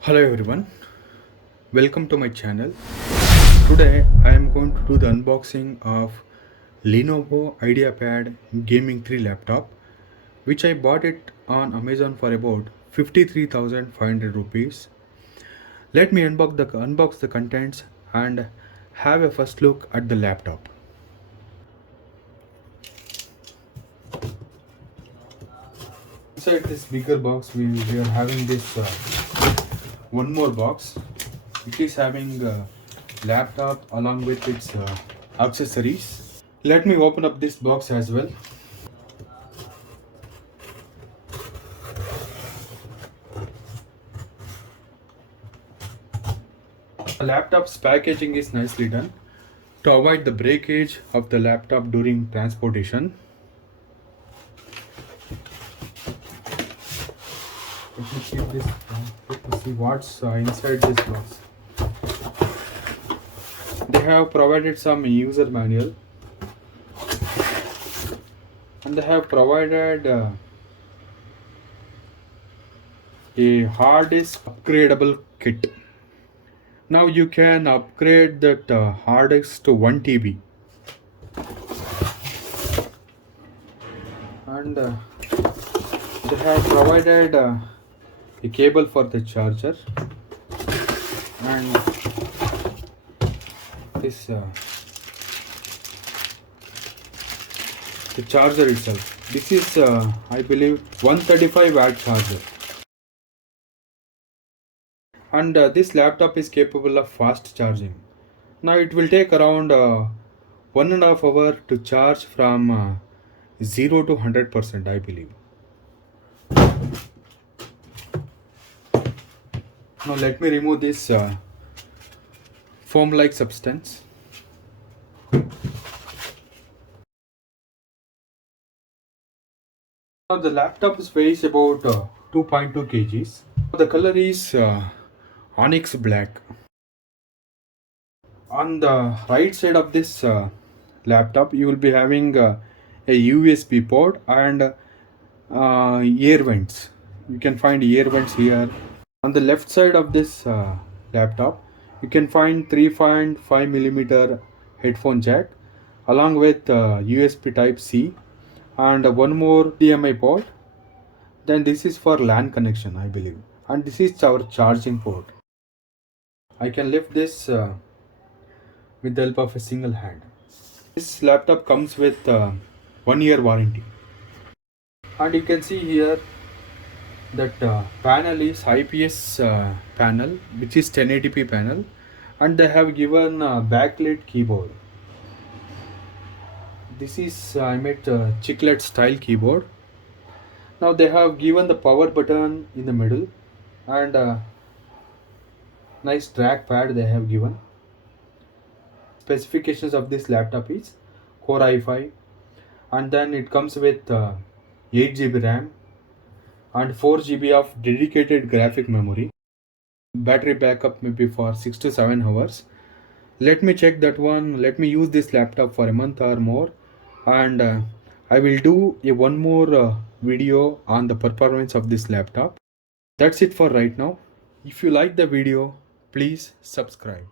Hello everyone, welcome to my channel. Today I am going to do the unboxing of Lenovo Ideapad Gaming 3 laptop, which I bought it on Amazon for about 53,500 rupees. Let me unbox the contents and have a first look at the laptop. Inside this bigger box we are having this one more box. It is having a laptop along with its accessories. Let me open up this box as well. The laptop's packaging is nicely done to avoid the breakage of the laptop during transportation. Let me keep this to see what's inside this box. They have provided some user manual and they have provided a hard disk upgradable kit. Now you can upgrade that hard disk to 1 TB and they have provided a cable for the charger and this the charger itself. This is I believe 135 watt charger, and this laptop is capable of fast charging. Now it will take around 1.5 hours to charge from 0 to 100%, I believe. Now let me remove this foam like substance. Now the laptop weighs about 2.2 kgs. The color is onyx black. On the right side of this laptop you will be having a USB port and air vents. You can find air vents here. On the left side of this laptop you can find 3.5 millimeter headphone jack along with USB type C and one more HDMI port. Then this is for LAN connection, I believe, and this is our charging port. I can lift this with the help of a single hand. This laptop comes with 1 year warranty, and you can see here that panel is IPS panel, which is 1080p panel, and they have given backlit keyboard. This is I made chiclet style keyboard. Now they have given the power button in the middle and nice trackpad they have given. Specifications of this laptop is Core i5, and then it comes with 8 GB RAM and 4 GB of dedicated graphic memory. Battery backup may be for 6 to 7 hours. Let me check that one. Let me use this laptop for a month or more, and I will do one more video on the performance of this laptop. That's it for right now. If you like the video, please subscribe.